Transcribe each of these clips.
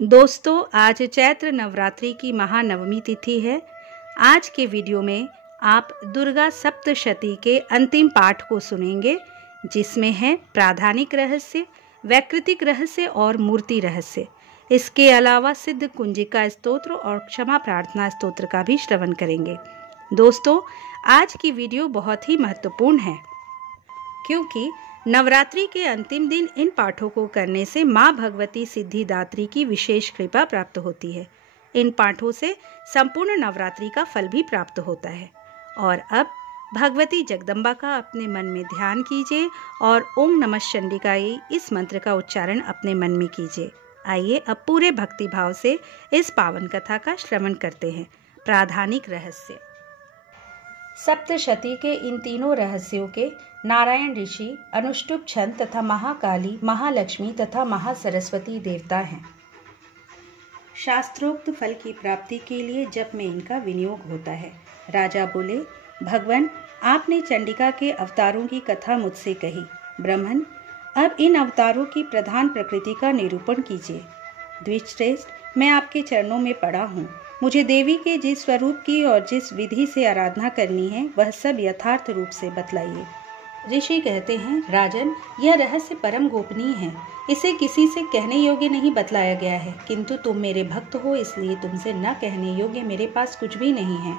दोस्तों, आज चैत्र नवरात्रि की महानवमी तिथि है। आज के वीडियो में आप दुर्गा सप्तशती के अंतिम पाठ को सुनेंगे, जिसमें है प्राधानिक रहस्य, वैकृतिक रहस्य और मूर्ति रहस्य। इसके अलावा सिद्ध कुंजिका स्तोत्र और क्षमा प्रार्थना स्तोत्र का भी श्रवण करेंगे। दोस्तों, आज की वीडियो बहुत ही महत्वपूर्ण है, क्योंकि नवरात्रि के अंतिम दिन इन पाठों को करने से माँ भगवती सिद्धिदात्री की विशेष कृपा प्राप्त होती है। इन पाठों से संपूर्ण नवरात्रि का फल भी प्राप्त होता है। और अब भगवती जगदम्बा का अपने मन में ध्यान कीजिए और ओम नमः चंडिकायै इस मंत्र का उच्चारण अपने मन में कीजिए। आइए अब पूरे भक्ति भाव से इस पावन कथा का श्रवण करते हैं। प्राधानिक रहस्य। सप्तशती के इन तीनों रहस्यों के नारायण ऋषि, अनुष्टुप छंद तथा महाकाली, महालक्ष्मी तथा महासरस्वती देवता हैं। शास्त्रोक्त फल की प्राप्ति के लिए जप में इनका विनियोग होता है। राजा बोले, भगवान, आपने चंडिका के अवतारों की कथा मुझसे कही। ब्राह्मण, अब इन अवतारों की प्रधान प्रकृति का निरूपण कीजिए। द्विजश्रेष्ठ, मैं आपके चरणों में पड़ा हूँ। मुझे देवी के जिस स्वरूप की और जिस विधि से आराधना करनी है, वह सब यथार्थ रूप से बतलाइए। ऋषि कहते हैं, राजन, यह रहस्य परम गोपनीय है। इसे किसी से कहने योग्य नहीं बतलाया गया है, किंतु तुम मेरे भक्त हो, इसलिए तुमसे न कहने योग्य मेरे पास कुछ भी नहीं है।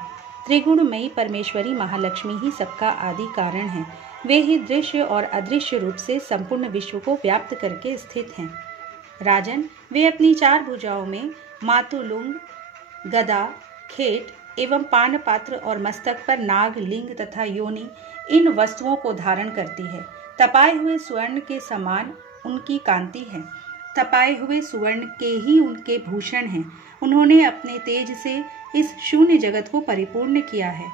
त्रिगुणमयी परमेश्वरी महालक्ष्मी ही सबका आदि कारण है। वे ही दृश्य और अदृश्य रूप से संपूर्ण विश्व को व्याप्त करके स्थित हैं। राजन, वे अपनी चार भुजाओं में मातुलुंग, गदा, खेट एवं पान पात्र और मस्तक पर नाग, लिंग तथा योनि इन वस्तुओं को धारण करती है। तपाए हुए स्वर्ण के समान उनकी कांति है। तपाए हुए सुवर्ण के ही उनके भूषण हैं। उन्होंने अपने तेज से इस शून्य जगत को परिपूर्ण किया है।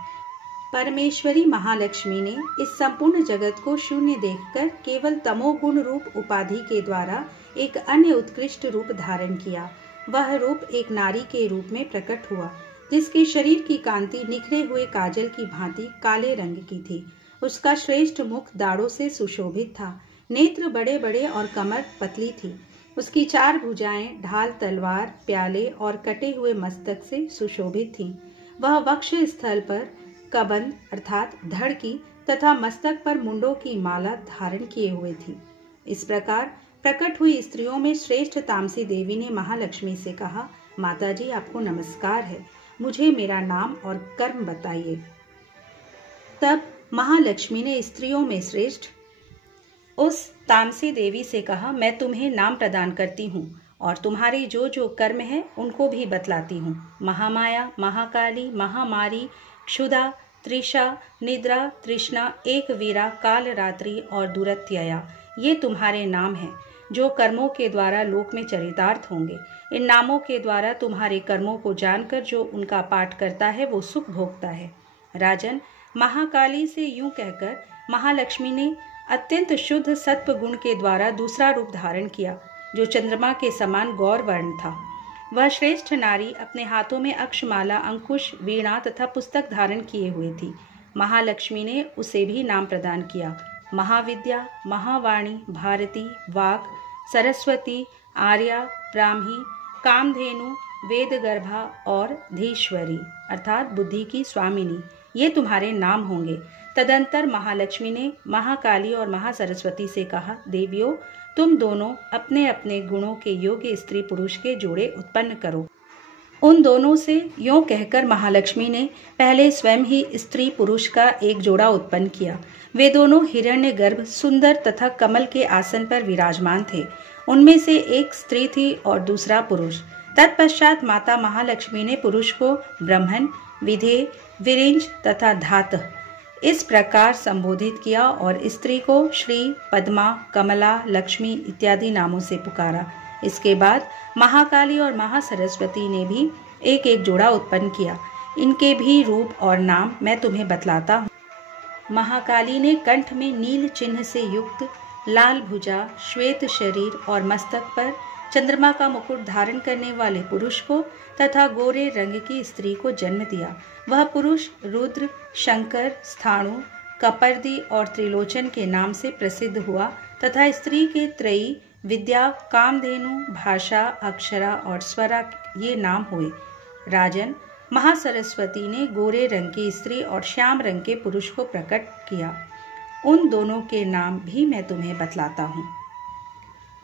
परमेश्वरी महालक्ष्मी ने इस संपूर्ण जगत को शून्य देखकर केवल तमोगुण रूप उपाधि के द्वारा एक अन्य उत्कृष्ट रूप धारण किया। वह रूप एक नारी के रूप में प्रकट हुआ, जिसके शरीर की कांति निखरे हुए काजल की भांति काले रंग की थी। उसका श्रेष्ठ मुख दाढ़ों से सुशोभित था। नेत्र बड़े बड़े और कमर पतली थी। उसकी चार भुजाएं ढाल, तलवार, प्याले और कटे हुए मस्तक से सुशोभित थीं। वह वक्ष स्थल पर कबंध अर्थात धड़ की तथा मस्तक पर मुंडों की माला धारण किए हुए थी। इस प्रकार प्रकट हुई स्त्रियों में श्रेष्ठ तामसी देवी ने महालक्ष्मी से कहा, माताजी, आपको नमस्कार है। मुझे मेरा नाम और कर्म बताइए। तब महालक्ष्मी ने स्त्रियों में श्रेष्ठ उस तामसी देवी से कहा, मैं तुम्हें नाम प्रदान करती हूँ और तुम्हारे जो जो कर्म है उनको भी बतलाती हूँ। महामाया, महाकाली, महामारी, क्षुधा, त्रिषा, निद्रा, तृष्णा, एक वीरा, काल रात्रि और दुरत्यया, ये तुम्हारे नाम हैं, जो कर्मों के द्वारा लोक में चरितार्थ होंगे। इन नामों के द्वारा तुम्हारे कर्मों को जानकर जो उनका पाठ करता है वो सुख भोगता है। राजन, महाकाली से यूं कहकर महालक्ष्मी ने अत्यंत शुद्ध सत्व गुण के द्वारा दूसरा रूप धारण किया, जो चंद्रमा के समान गौर वर्ण था। वह श्रेष्ठ नारी अपने हाथों में अक्षमाला, अंकुश, वीणा तथा पुस्तक धारण किए हुए थी। महालक्ष्मी ने उसे भी नाम प्रदान किया, महाविद्या, महावाणी, भारती, वाक, सरस्वती, आर्या, ब्राह्मी, कामधेनु, वेदगर्भा और धीश्वरी अर्थात बुद्धि की स्वामिनी, ये तुम्हारे नाम होंगे। तदंतर महालक्ष्मी ने महाकाली और महासरस्वती से कहा, देवियों, तुम दोनों अपने अपने गुणों के योग्य स्त्री पुरुष के जोड़े उत्पन्न करो। उन दोनों से यों कहकर महालक्ष्मी ने पहले स्वयं ही स्त्री पुरुष का एक जोड़ा उत्पन्न किया। वे दोनों हिरण्यगर्भ, सुंदर तथा कमल के आसन पर विराजमान थे। उनमें से एक स्त्री थी और दूसरा पुरुष। तत्पश्चात माता महालक्ष्मी ने पुरुष को ब्रह्मन, विधे, विरिंज तथा धातः इस प्रकार संबोधित किया और स्त्री को श्री, पद्मा, कमला, लक्ष्मी इत्यादि नामों से पुकारा। इसके बाद महाकाली और महासरस्वती ने भी एक एक जोड़ा उत्पन्न किया। इनके भी रूप और नाम मैं तुम्हें बतलाता हूँ। महाकाली ने कंठ में नील चिन्ह से युक्त लाल भुजा, श्वेत शरीर और मस्तक पर चंद्रमा का मुकुट धारण करने वाले पुरुष को तथा गोरे रंग की स्त्री को जन्म दिया। वह पुरुष रुद्र, शंकर, स्थाणु, कपर्दी और त्रिलोचन के नाम से प्रसिद्ध हुआ तथा स्त्री के त्रयी, विद्या, कामधेनु, भाषा, अक्षरा और स्वरा ये नाम हुए। राजन, महासरस्वती ने गोरे रंग की स्त्री और श्याम रंग के पुरुष को प्रकट किया। उन दोनों के नाम भी मैं तुम्हें बतलाता हूँ।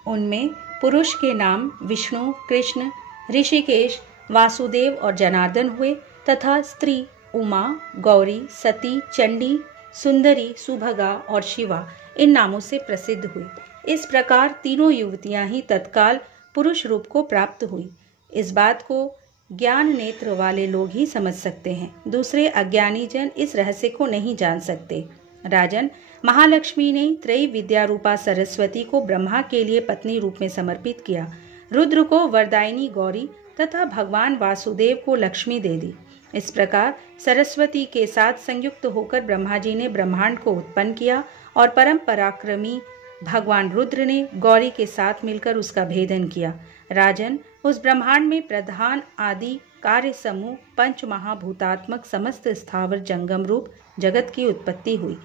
उनमें पुरुष के नाम विष्णु, कृष्ण, ऋषिकेश, वासुदेव और जनार्दन हुए तथा स्त्री उमा, गौरी, सती, चंडी, सुंदरी, सुभगा और शिवा इन नामों से प्रसिद्ध हुई। इस प्रकार तीनों युवतियां ही तत्काल पुरुष रूप को प्राप्त हुई। इस बात को ज्ञान नेत्र वाले लोग ही समझ सकते हैं, दूसरे अज्ञानी जन इस रहस्य को नहीं जान सकते। राजन, महालक्ष्मी ने त्रयी विद्या रूपा सरस्वती को ब्रह्मा के लिए पत्नी रूप में समर्पित किया, रुद्र को वरदायिनी गौरी तथा भगवान वासुदेव को लक्ष्मी दे दी। इस प्रकार सरस्वती के साथ संयुक्त होकर ब्रह्मा जी ने ब्रह्मांड को उत्पन्न किया और परम पराक्रमी भगवान रुद्र ने गौरी के साथ मिलकर उसका भेदन किया। राजन, उस ब्रह्मांड में प्रधान आदि कार्य समूह पंच महाभूतात्मक समस्त स्थावर जंगम रूप जगत की उत्पत्ति हुई।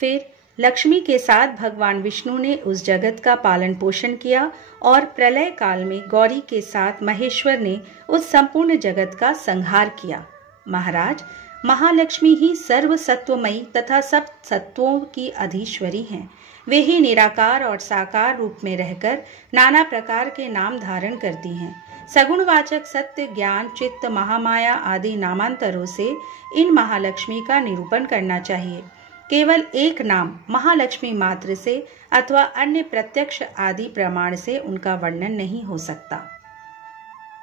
फिर लक्ष्मी के साथ भगवान विष्णु ने उस जगत का पालन पोषण किया और प्रलय काल में गौरी के साथ महेश्वर ने उस संपूर्ण जगत का संहार किया। महाराज, महालक्ष्मी ही सर्व सत्वमयी तथा सब सत्वों की अधीश्वरी हैं। वे ही निराकार और साकार रूप में रहकर नाना प्रकार के नाम धारण करती हैं। सगुणवाचक सत्य, ज्ञान, चित्त, महामाया आदि नामांतरों से इन महालक्ष्मी का निरूपण करना चाहिए। केवल एक नाम महालक्ष्मी मात्र से अथवा अन्य प्रत्यक्ष आदि प्रमाण से उनका वर्णन नहीं हो सकता।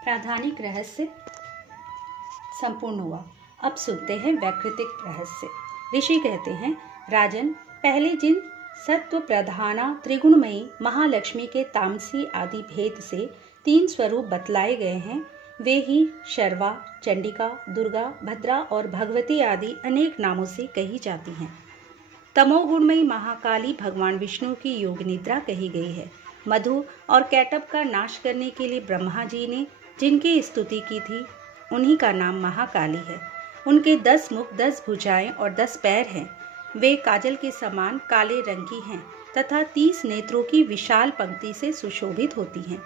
प्राधानिक रहस्य संपूर्ण हुआ। अब सुनते हैं वैकृतिक रहस्य। ऋषि कहते हैं, राजन, पहले जिन सत्व प्रधाना त्रिगुणमयी महालक्ष्मी के तामसी आदि भेद से 3 स्वरूप बतलाए गए हैं, वे ही शर्वा, चंडिका, दुर्गा, भद्रा और भगवती आदि अनेक नामों से कही जाती हैं। तमोगुणमयी महाकाली भगवान विष्णु की योग निद्रा कही गई है। मधु और कैटब का नाश करने के लिए ब्रह्मा जी ने जिनकी स्तुति की थी, उन्हीं का नाम महाकाली है। उनके 10 मुख, 10 भुजाएं और 10 पैर हैं। वे काजल के समान काले रंग की हैं तथा 30 नेत्रों की विशाल पंक्ति से सुशोभित होती हैं।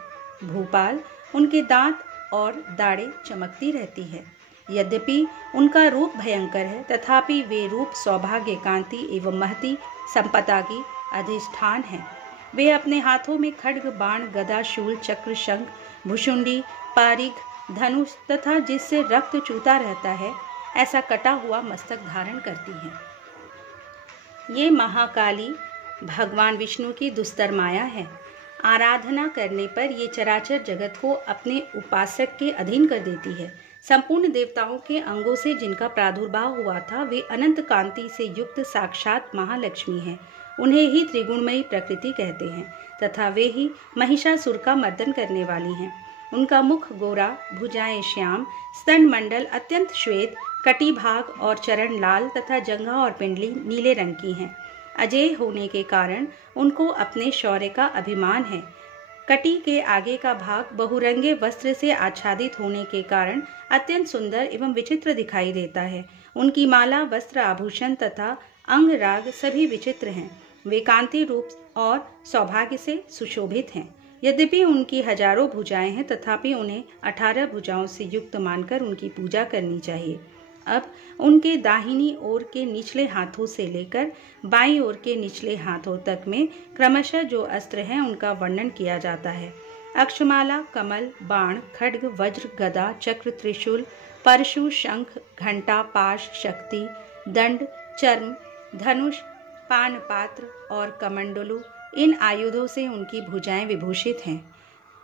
भूपाल, उनके दांत और दाढ़ें चमकती रहती है। यद्यपि उनका रूप भयंकर है, तथापि वे रूप सौभाग्य, कांति एवं महती संपदा की अधिष्ठान है। वे अपने हाथों में खड्ग, बाण, गदा, शूल, चक्र, शंख, भुशुंडी, पारिग, धनुष तथा जिससे रक्त चूता रहता है ऐसा कटा हुआ मस्तक धारण करती हैं। ये महाकाली भगवान विष्णु की दुस्तर माया है। आराधना करने पर ये चराचर जगत को अपने उपासक के अधीन कर देती है। संपूर्ण देवताओं के अंगों से जिनका प्रादुर्भाव हुआ था, वे अनंत कांति से युक्त साक्षात महालक्ष्मी हैं। उन्हें ही त्रिगुणमयी प्रकृति कहते हैं तथा वे ही महिषासुर का मर्दन करने वाली हैं। उनका मुख गोरा, भुजाएं श्याम, स्तन मंडल अत्यंत श्वेत, कटी भाग और चरण लाल तथा जंघा और पिंडली नीले रंग की हैं। अजेय होने के कारण उनको अपने शौर्य का अभिमान है। कटी के आगे का भाग बहुरंगे वस्त्र से आच्छादित होने के कारण अत्यंत सुंदर एवं विचित्र दिखाई देता है। उनकी माला, वस्त्र, आभूषण तथा अंग राग सभी विचित्र हैं। वे कांति रूप और सौभाग्य से सुशोभित हैं। यद्यपि उनकी हजारों भुजाएं हैं, तथापि उन्हें 18 भुजाओं से युक्त मानकर उनकी पूजा करनी चाहिए। अब उनके दाहिनी ओर के निचले हाथों से लेकर बाईं ओर के निचले हाथों तक में क्रमशः जो अस्त्र हैं उनका वर्णन किया जाता है। अक्षमाला, कमल, बाण, खड्ग, वज्र, गदा, चक्र, त्रिशूल, परशु, शंख, घंटा, पाश, शक्ति, दंड, चर्म, धनुष, पान पात्र और कमंडलु, इन आयुधों से उनकी भुजाएं विभूषित हैं।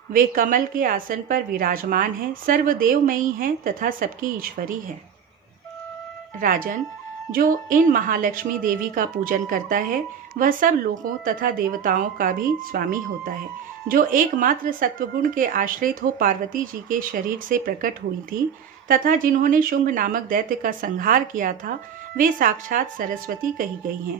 वे कमल के आसन पर विराजमान हैं, सर्वदेवमयी हैं तथा सबकी ईश्वरी है। राजन, जो इन महालक्ष्मी देवी का पूजन करता है वह सब लोगों तथा देवताओं का भी स्वामी होता है। जो एकमात्र सत्वगुण के आश्रित हो पार्वती जी के शरीर से प्रकट हुई थी तथा जिन्होंने शुंभ नामक दैत्य का संहार किया था, वे साक्षात सरस्वती कही गई हैं।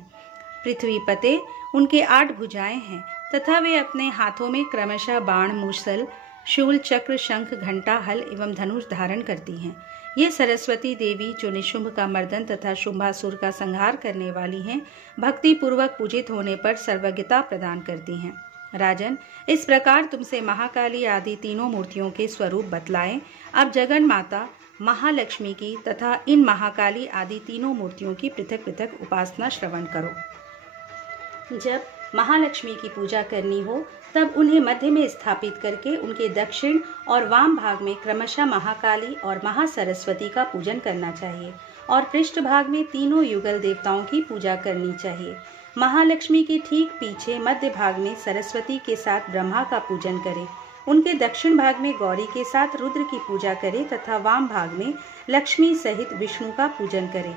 पृथ्वी पते उनके 8 भुजाएं हैं तथा वे अपने हाथों में क्रमशः बाण, मूसल, शूल, चक्र, शंख, घंटा, हल एवं धनुष धारण करती हैं। ये सरस्वती देवी जो निशुंभ का मर्दन तथा शुंभासुर का संहार करने वाली हैं, भक्ति पूर्वक पूजित होने पर सर्वज्ञता प्रदान करती हैं। राजन, इस प्रकार तुमसे महाकाली आदि तीनों मूर्तियों के स्वरूप बतलाएं। अब जगन माता महालक्ष्मी की तथा इन महाकाली आदि तीनों मूर्तियों की पृथक पृथक उपासना श्रवण करो। जब महालक्ष्मी की पूजा करनी हो तब उन्हें मध्य में स्थापित करके उनके दक्षिण और वाम भाग में क्रमशः महाकाली और महासरस्वती का पूजन करना चाहिए और पृष्ठ भाग में तीनों युगल देवताओं की पूजा करनी चाहिए। महालक्ष्मी के ठीक पीछे मध्य भाग में सरस्वती के साथ ब्रह्मा का पूजन करें। उनके दक्षिण भाग में गौरी के साथ रुद्र की पूजा करें तथा वाम भाग में लक्ष्मी सहित विष्णु का पूजन करें।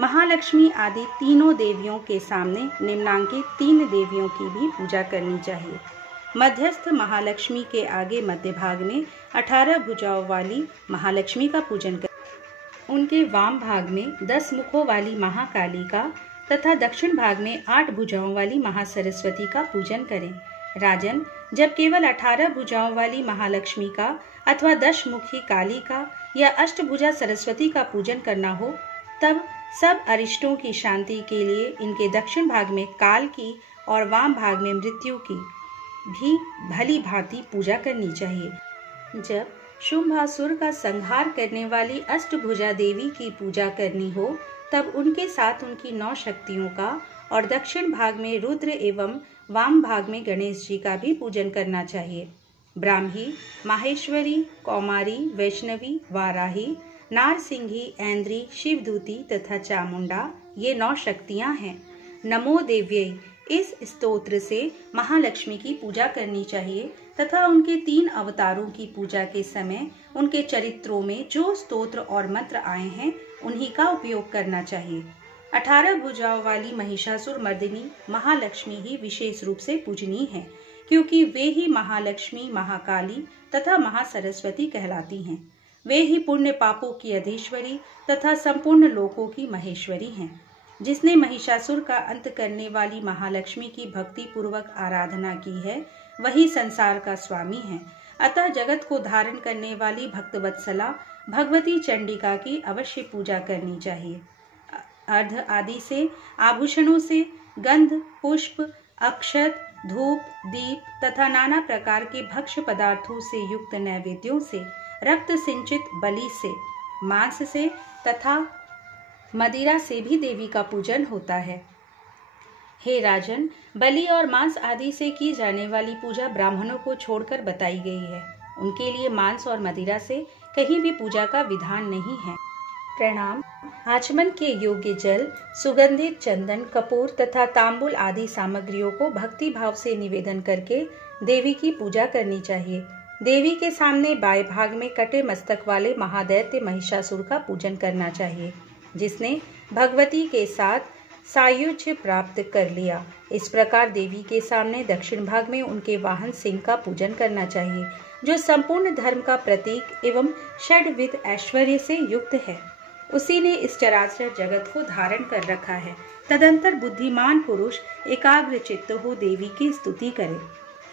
महालक्ष्मी आदि तीनों देवियों के सामने निम्नांकित 3 देवियों की भी पूजा करनी चाहिए। मध्यस्थ महालक्ष्मी के आगे मध्य भाग में 18 भुजाओं वाली महालक्ष्मी का पूजन करें। उनके वाम भाग में 10 मुखों वाली महाकाली का तथा दक्षिण भाग में 8 भुजाओं वाली महासरस्वती का पूजन करें। राजन, जब केवल 18 भुजाओं वाली महालक्ष्मी का अथवा 10 मुखी काली का या अष्टभुजा सरस्वती का पूजन करना हो तब सब अरिष्टों की शांति के लिए इनके दक्षिण भाग में काल की और वाम भाग में मृत्यु की भी भली भांति पूजा करनी चाहिए। जब शुंभासुर का संहार करने वाली अष्टभुजा देवी की पूजा करनी हो तब उनके साथ उनकी 9 शक्तियों का और दक्षिण भाग में रुद्र एवं वाम भाग में गणेश जी का भी पूजन करना चाहिए। ब्राह्मी, माहेश्वरी, कौमारी, वैष्णवी, वाराही, नारसिंही, ऐन्द्री, शिवदूती तथा चामुंडा ये 9 शक्तियां हैं। नमो देव्यै इस स्तोत्र से महालक्ष्मी की पूजा करनी चाहिए तथा उनके 3 अवतारों की पूजा के समय उनके चरित्रों में जो स्तोत्र और मंत्र आए हैं उन्हीं का उपयोग करना चाहिए। 18 भुजाओं वाली महिषासुर मर्दिनी महालक्ष्मी ही विशेष रूप से पूजनीय है क्योंकि वे ही महालक्ष्मी, महाकाली तथा महासरस्वती कहलाती हैं। वे ही पुण्य पापों की अधीश्वरी तथा संपूर्ण लोकों की महेश्वरी हैं। जिसने महिषासुर का अंत करने वाली महालक्ष्मी की भक्ति पूर्वक आराधना की है वही संसार का स्वामी है। अतः जगत को धारण करने वाली भक्तवत्सला भगवती चंडिका की अवश्य पूजा करनी चाहिए। अर्ध आदि से, आभूषणों से, गंध, पुष्प, अक्षत, धूप, दीप तथा नाना प्रकार के भक्ष्य पदार्थों से युक्त नैवेद्यों से, रक्त सिंचित बलि से, मांस से तथा मदिरा से भी देवी का पूजन होता है। हे राजन, बलि और मांस आदि से की जाने वाली पूजा ब्राह्मणों को छोड़कर बताई गई है। उनके लिए मांस और मदिरा से कहीं भी पूजा का विधान नहीं है। प्रणाम। आचमन के योग्य जल, सुगंधित चंदन, कपूर तथा तांबुल आदि सामग्रियों को भक्ति भाव से निवेदन करके देवी की पूजा करनी चाहिए। देवी के सामने बाएं भाग में कटे मस्तक वाले महादैत्य महिषासुर का पूजन करना चाहिए जिसने भगवती के साथ सायुज्य प्राप्त कर लिया। इस प्रकार देवी के सामने दक्षिण भाग में उनके वाहन सिंह का पूजन करना चाहिए जो संपूर्ण धर्म का प्रतीक एवं षड्विध ऐश्वर्य से युक्त है। उसी ने इस चराचर जगत को धारण कर रखा है। तदंतर बुद्धिमान पुरुष एकाग्र चित्त हो देवी की स्तुति करे,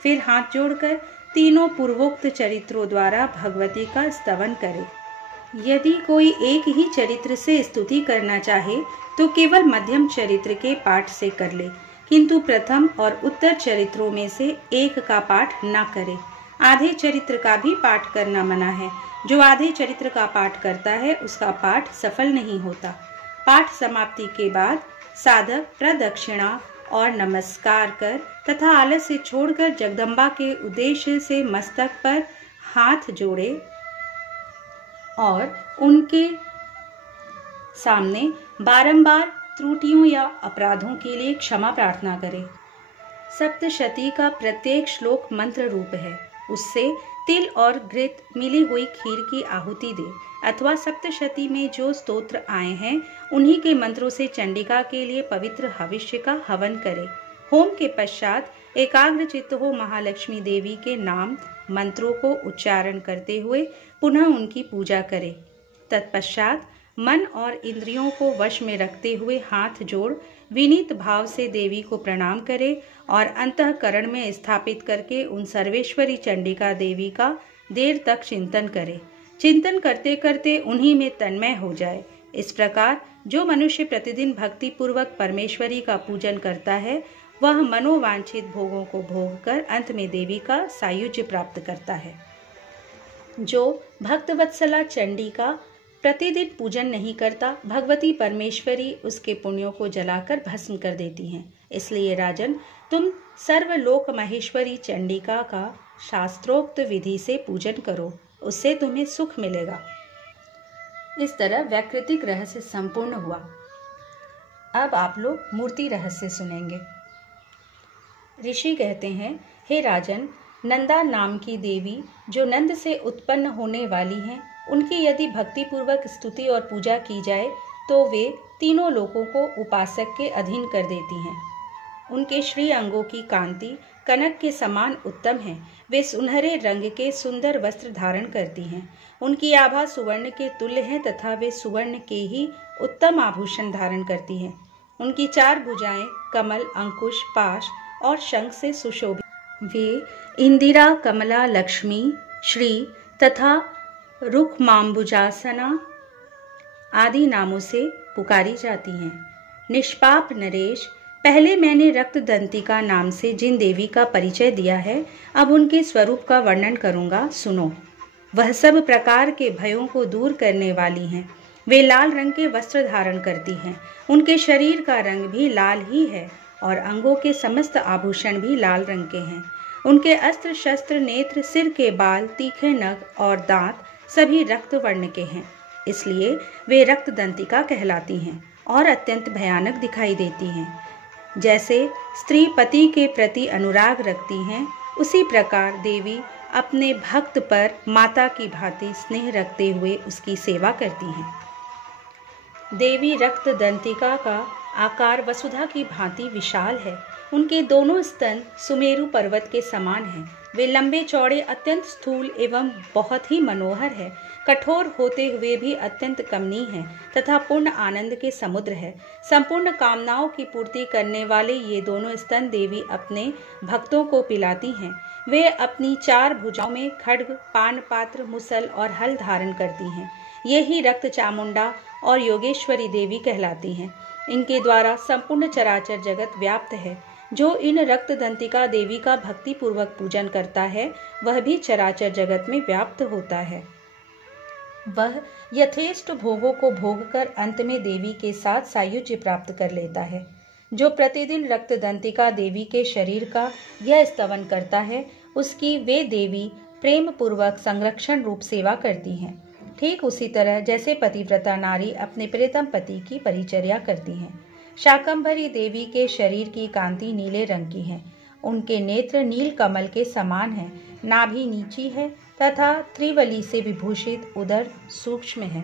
फिर हाथ जोड़कर तीनों पूर्वोक्त चरित्रों द्वारा भगवती का स्तवन करे। यदि कोई एक ही चरित्र से स्तुति करना चाहे तो केवल मध्यम चरित्र के पाठ से कर ले, किंतु प्रथम और उत्तर चरित्रों में से एक का पाठ न करे। आधे चरित्र का भी पाठ करना मना है। जो आधे चरित्र का पाठ करता है उसका पाठ सफल नहीं होता। पाठ समाप्ति के बाद साधक प्रदक्षिणा और नमस्कार कर तथा आलस्य छोड़कर जगदम्बा के उद्देश्य से मस्तक पर हाथ जोड़े और उनके सामने बारंबार त्रुटियों या अपराधों के लिए क्षमा प्रार्थना करे। सप्तशती का प्रत्येक श्लोक मंत्र रूप है। उससे तिल और घृत मिली हुई खीर की आहुति दे अथवा सप्तशती में जो स्तोत्र आए हैं उन्हीं के मंत्रों से चंडिका के लिए पवित्र हविष्य का हवन करे। होम के पश्चात एकाग्र चित्त हो महालक्ष्मी देवी के नाम मंत्रों को उच्चारण करते हुए पुनः उनकी पूजा करे। तत्पश्चात मन और इंद्रियों को वश में रखते हुए हाथ जोड़ विनीत भाव से देवी को प्रणाम करे और अंतःकरण में स्थापित करके उन सर्वेश्वरी चंडिका देवी का देर तक चिंतन करे। चिंतन करते करते उन्हीं में तन्मय हो जाए। इस प्रकार जो मनुष्य प्रतिदिन भक्ति पूर्वक परमेश्वरी का पूजन करता है वह मनोवांछित भोगों को भोग कर अंत में देवी का सायुज्य प्राप्त करता है। जो भक्तवत्सला चंडी का प्रतिदिन पूजन नहीं करता, भगवती परमेश्वरी उसके पुण्यों को जलाकर भस्म कर देती हैं। इसलिए राजन, तुम सर्वलोक महेश्वरी चंडिका का शास्त्रोक्त विधि से पूजन करो, उससे तुम्हें सुख मिलेगा। इस तरह वैकृतिक रहस्य संपूर्ण हुआ। अब आप लोग मूर्ति रहस्य सुनेंगे। ऋषि कहते हैं, हे राजन, नंदा नाम की देवी जो नंद से उत्पन्न होने वाली हैं, उनकी यदि भक्तिपूर्वक स्तुति और पूजा की जाए तो वे तीनों लोकों को उपासक के अधीन कर देती हैं। उनके श्री अंगों की कांति कनक के समान उत्तम है। वे सुनहरे रंग के सुंदर वस्त्र धारण करती हैं। उनकी आभा सुवर्ण के तुल्य है तथा वे सुवर्ण के ही उत्तम आभूषण धारण करती हैं। उनकी 4 भुजाएं कमल, अंकुश, पाश और शंख से सुशोभित। वे इंदिरा, कमला, लक्ष्मी, श्री तथा रुक्मांबुजासना आदि नामों से पुकारी जाती हैं। निष्पाप नरेश, पहले मैंने रक्तदंतिका नाम से जिन देवी का परिचय दिया है, अब उनके स्वरूप का वर्णन करूंगा, सुनो। वह सब प्रकार के भयों को दूर करने वाली हैं। वे लाल रंग के वस्त्र धारण करती हैं। उनके शरीर का रंग भी लाल ही है और अंगों के समस्त आभूषण भी लाल रंग के हैं। उनके अस्त्र शस्त्र, नेत्र, सिर के बाल, तीखे नख और दांत सभी रक्त वर्ण के हैं। इसलिए वे रक्तदंतिका कहलाती हैं और अत्यंत भयानक दिखाई देती हैं। जैसे स्त्री पति के प्रति अनुराग रखती हैं, उसी प्रकार देवी अपने भक्त पर माता की भांति स्नेह रखते हुए उसकी सेवा करती हैं। देवी रक्तदंतिका का आकार वसुधा की भांति विशाल है। उनके दोनों स्तन सुमेरु पर्वत के समान हैं। वे लंबे चौड़े, अत्यंत स्थूल एवं बहुत ही मनोहर है। कठोर होते हुए भी अत्यंत कमनीय है तथा पूर्ण आनंद के समुद्र है। संपूर्ण कामनाओं की पूर्ति करने वाले ये दोनों स्तन देवी अपने भक्तों को पिलाती हैं। वे अपनी 4 भुजाओं में खड्ग, पान पात्र, मुसल और हल धारण करती हैं। ये ही रक्त चामुंडा और योगेश्वरी देवी कहलाती हैं। इनके द्वारा संपूर्ण चराचर जगत व्याप्त है। जो इन रक्तदंतिका देवी का भक्ति पूर्वक पूजन करता है, वह भी चराचर जगत में व्याप्त होता है। वह यथेष्ट भोगों को भोग कर अंत में देवी के साथ सायुज्य प्राप्त कर लेता है। जो प्रतिदिन रक्तदंतिका देवी के शरीर का यह स्तवन करता है, उसकी वे देवी प्रेम पूर्वक संरक्षण रूप सेवा करती हैं। ठीक उसी तरह जैसे पतिव्रता नारी अपने प्रियतम पति की परिचर्या करती हैं। शाकंभरी देवी के शरीर की कांति नीले रंग की है। उनके नेत्र नील कमल के समान हैं। नाभि नीची है तथा त्रिवली से विभूषित उदर सूक्ष्म है।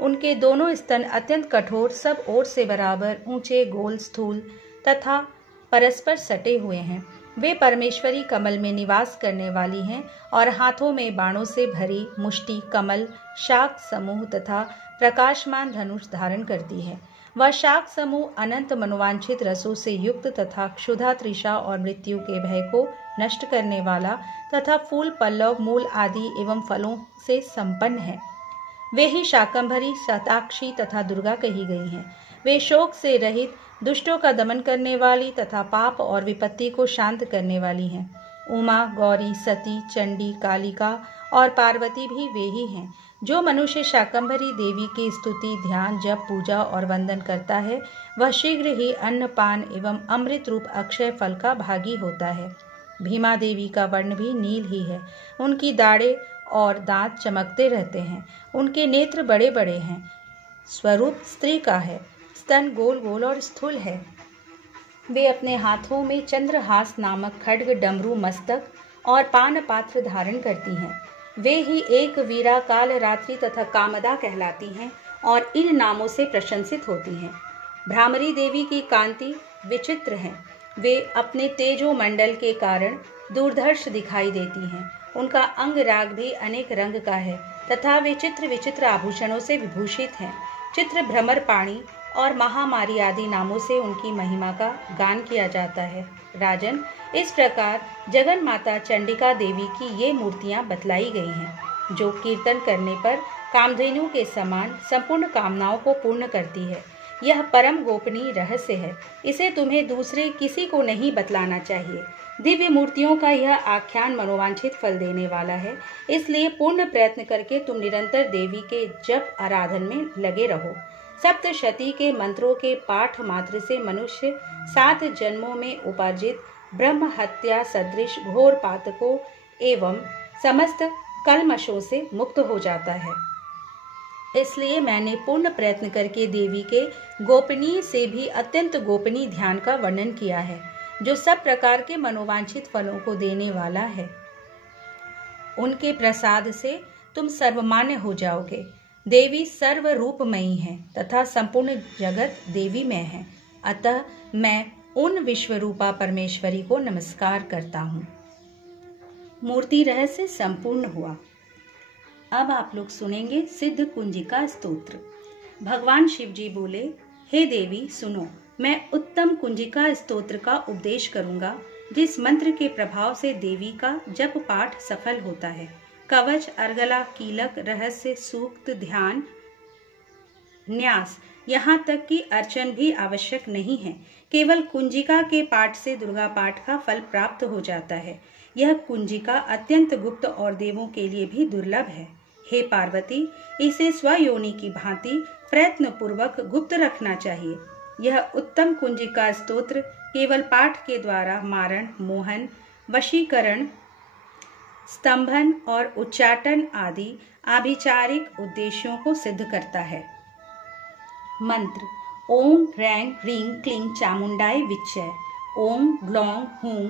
उनके दोनों स्तन अत्यंत कठोर, सब ओर से बराबर, ऊंचे, गोल, स्थूल तथा परस्पर सटे हुए हैं। वे परमेश्वरी कमल में निवास करने वाली हैं और हाथों में बाणों से भरी मुष्टि, कमल, शाक समूह तथा प्रकाशमान धनुष धारण करती है। वह शाक समूह अनंत मनोवांछित रसों से युक्त तथा क्षुधा, तृषा और मृत्यु के भय को नष्ट करने वाला तथा फूल, पल्लव, मूल आदि एवं फलों से संपन्न है। वे ही शाकंभरी, शताक्षी तथा दुर्गा कही गई हैं। वे शोक से रहित, दुष्टों का दमन करने वाली तथा पाप और विपत्ति को शांत करने वाली हैं। उमा, गौरी, सती, चंडी, कालिका और पार्वती भी वे ही हैं। जो मनुष्य शाकंभरी देवी की स्तुति, ध्यान, जप, पूजा और वंदन करता है, वह शीघ्र ही अन्न, पान एवं अमृत रूप अक्षय फल का भागी होता है। भीमा देवी का वर्ण भी नील ही है। उनकी दाढ़ें और दांत चमकते रहते हैं। उनके नेत्र बड़े बड़े हैं। स्वरूप स्त्री का है। स्तन गोल गोल और स्थूल है। वे अपने हाथों में चंद्रहास नामक खड्ग, डमरू, मस्तक और पान पात्र धारण करती हैं। वे ही एक वीरा, काल रात्रि तथा कामदा कहलाती हैं और इन नामों से प्रशंसित होती हैं। भ्रामरी देवी की कांति विचित्र है। वे अपने तेजो मंडल के कारण दूरदर्श दिखाई देती हैं। उनका अंग राग भी अनेक रंग का है तथा वे चित्र विचित्र आभूषणों से विभूषित हैं। चित्र, भ्रमर पाणी और महामारी आदि नामों से उनकी महिमा का गान किया जाता है। राजन, इस प्रकार जगन माता चंडिका देवी की ये मूर्तियां बतलाई गई हैं, जो कीर्तन करने पर कामधेनु के समान संपूर्ण कामनाओं को पूर्ण करती है। यह परम गोपनीय रहस्य है। इसे तुम्हें दूसरे किसी को नहीं बतलाना चाहिए। दिव्य मूर्तियों का यह आख्यान मनोवांछित फल देने वाला है, इसलिए पूर्ण प्रयत्न करके तुम निरंतर देवी के जप आराधन में लगे रहो। सप्तशती के मंत्रों के पाठ मात्र से मनुष्य 7 जन्मों में उपार्जित ब्रह्म हत्या सदृश घोर पातकों एवं समस्त कल्मशों से मुक्त हो जाता है। इसलिए मैंने पूर्ण प्रयत्न करके देवी के गोपनीय से भी अत्यंत गोपनीय ध्यान का वर्णन किया है, जो सब प्रकार के मनोवांछित फलों को देने वाला है। उनके प्रसाद से तुम सर्वमान्य हो जाओगे। देवी सर्व रूपमयी है तथा संपूर्ण जगत देवी में है। अतः मैं उन विश्वरूपा परमेश्वरी को नमस्कार करता हूँ। मूर्ति रहस्य संपूर्ण हुआ। अब आप लोग सुनेंगे सिद्ध कुंजिका स्तोत्र। भगवान शिव जी बोले, हे देवी सुनो, मैं उत्तम कुंजिका स्तोत्र का उपदेश करूंगा, जिस मंत्र के प्रभाव से देवी का जप पाठ सफल होता है। कवच, अर्गला, कीलक, रहस्य, सूक्त, ध्यान, न्यास, यहाँ तक कि अर्चन भी आवश्यक नहीं है। केवल कुंजिका के पाठ से दुर्गा पाठ का फल प्राप्त हो जाता है। यह कुंजिका अत्यंत गुप्त और देवों के लिए भी दुर्लभ है। हे पार्वती, इसे स्वयोनि की भांति प्रयत्न पूर्वक गुप्त रखना चाहिए। यह उत्तम कुंजिका स्तोत्र केवल पाठ के द्वारा मारण, मोहन, वशीकरण, स्तंभन और उच्चाटन आदि आभिचारिक उद्देश्यों को सिद्ध करता है। मंत्र: ओम ह्रैं ह्रीं क्लीं चामुंडाय विच्चय। ओम ग्लौं हूं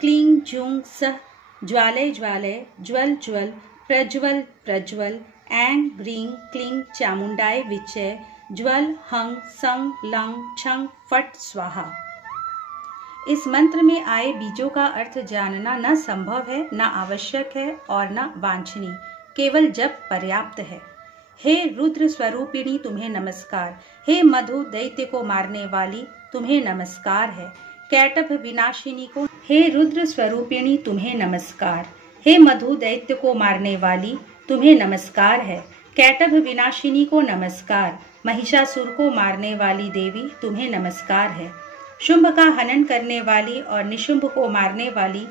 क्लीं जुं सः ज्वालय ज्वालय ज्वल ज्वल प्रज्वल प्रज्वल। ऐं ग्रीं क्लीं चामुंडाय विच्चय। ज्वल हं सं लं छं फट स्वाहा। इस मंत्र में आए बीजों का अर्थ जानना न संभव है, न आवश्यक है और न वांछनीय, केवल जप पर्याप्त है। हे रुद्र स्वरूपिणी तुम्हें नमस्कार। हे मधु दैत्य को मारने वाली तुम्हें नमस्कार है। कैटभ विनाशिनी को हे रुद्र स्वरूपिणी तुम्हें नमस्कार। हे मधु दैत्य को मारने वाली तुम्हें नमस्कार है। कैटभ विनाशिनी को नमस्कार। महिषासुर को मारने वाली देवी तुम्हें नमस्कार है। शुंभ का हनन करने वाली और निशुंभ को मारने वाली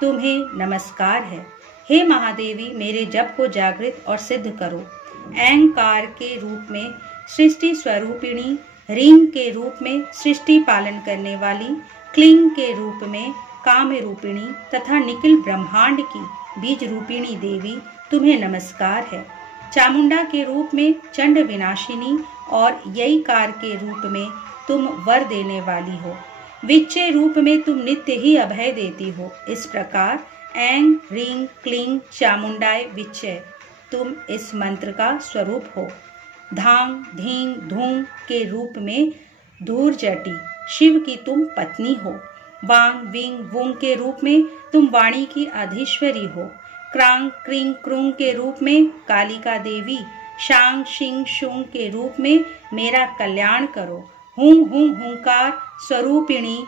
तुम्हें नमस्कार है। हे महादेवी, मेरे जप को जागृत और सिद्ध करो। ऐंकार के रूप में सृष्टि स्वरूपिणी, रीं के रूप में सृष्टि पालन करने वाली, क्लीं के रूप में काम रूपिणी तथा निखिल ब्रह्मांड की बीज रूपिणी देवी तुम्हें नमस्कार है। चामुंडा के रूप में चंड विनाशिनी और यईकार के रूप में तुम वर देने वाली हो। विच्चे रूप में तुम नित्य ही अभय देती हो। इस प्रकार ऐं ह्रीं क्लीं चामुंडाय विच्चय तुम इस मंत्र का स्वरूप हो। धांग धींग धूम के रूप में धूर्जटी शिव की तुम पत्नी हो। वांग विंग वुंग के रूप में तुम वाणी की अधीश्वरी हो। क्रांग क्रीं क्रूंग के रूप में कालिका देवी, शांग शिंग शुंग के रूप में मेरा कल्याण करो। हूं हूं हुंकार स्वरूपिणी,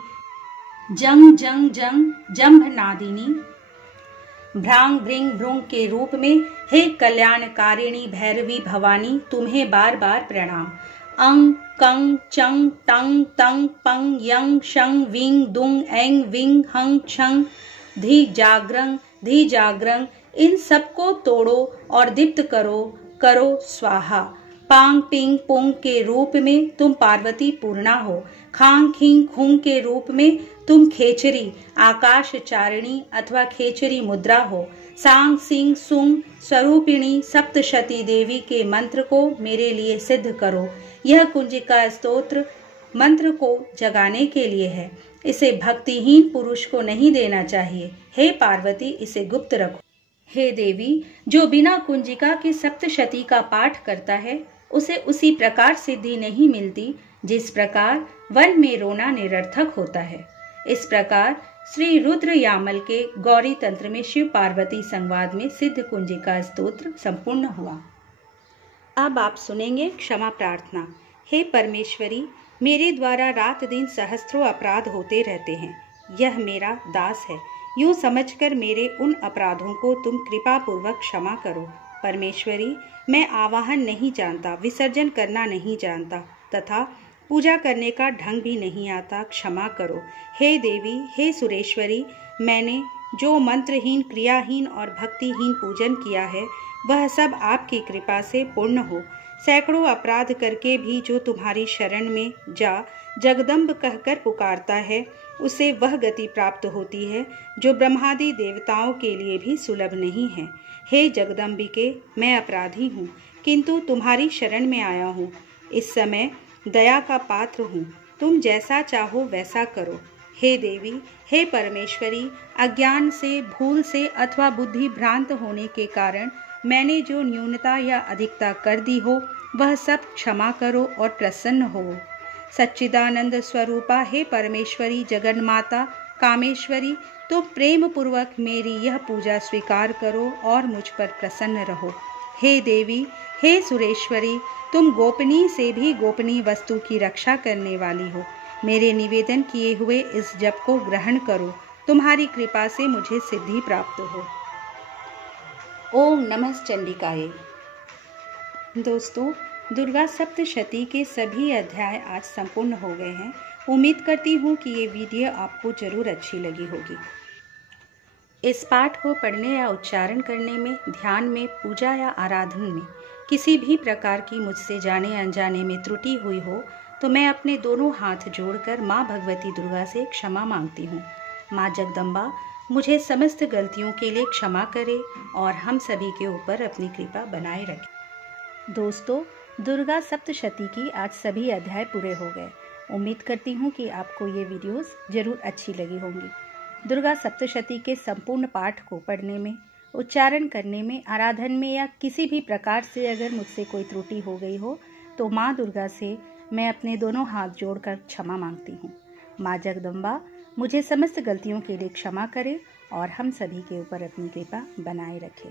जंग जंग जंग जंभ नादिनी, भ्रांग भृंग भ्रूंग के रूप में हे कल्याणकारिणी भैरवी भवानी तुम्हें बार बार प्रणाम। अंग कंग चंग टंग तंग पंग यंग शंग विंग दुंग एंग विंग हंग छंग धी जागरंग इन सबको तोड़ो और दीप्त करो स्वाहा। पांग पिंग पुंग के रूप में तुम पार्वती पूर्णा हो। खांग खींग खूंग के रूप में तुम खेचरी आकाश चारिणी अथवा खेचरी मुद्रा हो। सांग सिंग सुंग स्वरूपिणी सप्तशती देवी के मंत्र को मेरे लिए सिद्ध करो। यह कुंजिका स्तोत्र मंत्र को जगाने के लिए है। इसे भक्तिहीन पुरुष को नहीं देना चाहिए। हे पार्वती, इसे गुप्त रखो। हे देवी, जो बिना कुंजिका के सप्तशती का पाठ करता है उसे उसी प्रकार सिद्धि नहीं मिलती जिस प्रकार वन में रोना निरर्थक होता है। इस प्रकार श्री रुद्र यामल के गौरी तंत्र में शिव पार्वती संवाद में सिद्ध कुंजिका स्तोत्र संपूर्ण हुआ। अब आप सुनेंगे क्षमा प्रार्थना। हे परमेश्वरी, मेरे द्वारा रात दिन सहस्त्रों अपराध होते रहते हैं। यह मेरा दास है। यूं समझकर मेरे उन अपराधों को तुम कृपा पूर्वक क्षमा करो। परमेश्वरी, मैं आवाहन नहीं जानता, विसर्जन करना नहीं जानता तथा पूजा करने का ढंग भी नहीं आता, क्षमा करो। हे देवी, हे सुरेश्वरी, मैंने जो मंत्रहीन, क्रियाहीन और भक्तिहीन पूजन किया है वह सब आपकी कृपा से पूर्ण हो। सैकड़ों अपराध करके भी जो तुम्हारी शरण में जा जगदम्ब कहकर पुकारता है उसे वह गति प्राप्त होती है जो ब्रह्मादि देवताओं के लिए भी सुलभ नहीं है। हे जगदम्बिके, मैं अपराधी हूँ, किंतु तुम्हारी शरण में आया हूँ। इस समय दया का पात्र हूँ, तुम जैसा चाहो वैसा करो। हे देवी, हे परमेश्वरी, अज्ञान से, भूल से अथवा बुद्धि भ्रांत होने के कारण मैंने जो न्यूनता या अधिकता कर दी हो वह सब क्षमा करो और प्रसन्न हो। सच्चिदानंद स्वरूपा हे परमेश्वरी, जगन्माता, कामेश्वरी, तुम प्रेम पूर्वक मेरी यह पूजा स्वीकार करो और मुझ पर प्रसन्न रहो। हे देवी, हे सुरेश्वरी, तुम गोपनीय से भी गोपनीय वस्तु की रक्षा करने वाली हो। मेरे निवेदन किए हुए इस जप को ग्रहण करो, तुम्हारी कृपा से मुझे सिद्धि प्राप्त हो। ओम नमः चंडिकाय। दोस्तों, दुर्गा सप्तशती के सभी अध्याय आज संपूर्ण हो गए हैं। उम्मीद करती हूँ कि ये वीडियो आपको जरूर अच्छी लगी होगी। इस पाठ को पढ़ने या उच्चारण करने में, ध्यान में, पूजा या आराधन में किसी भी प्रकार की मुझसे जाने अनजाने में त्रुटि हुई हो तो मैं अपने दोनों हाथ जोड़कर माँ भगवती दुर्गा से क्षमा मांगती हूँ। माँ जगदम्बा मुझे समस्त गलतियों के लिए क्षमा करे और हम सभी के ऊपर अपनी कृपा बनाए रखे। दोस्तों, दुर्गा सप्तशती की आज सभी अध्याय पूरे हो गए। उम्मीद करती हूँ कि आपको ये वीडियोस जरूर अच्छी लगी होंगी। दुर्गा सप्तशती के संपूर्ण पाठ को पढ़ने में, उच्चारण करने में, आराधन में या किसी भी प्रकार से अगर मुझसे कोई त्रुटि हो गई हो तो माँ दुर्गा से मैं अपने दोनों हाथ जोड़कर क्षमा मांगती हूँ। माँ जगदम्बा मुझे समस्त गलतियों के लिए क्षमा करे और हम सभी के ऊपर अपनी कृपा बनाए रखे।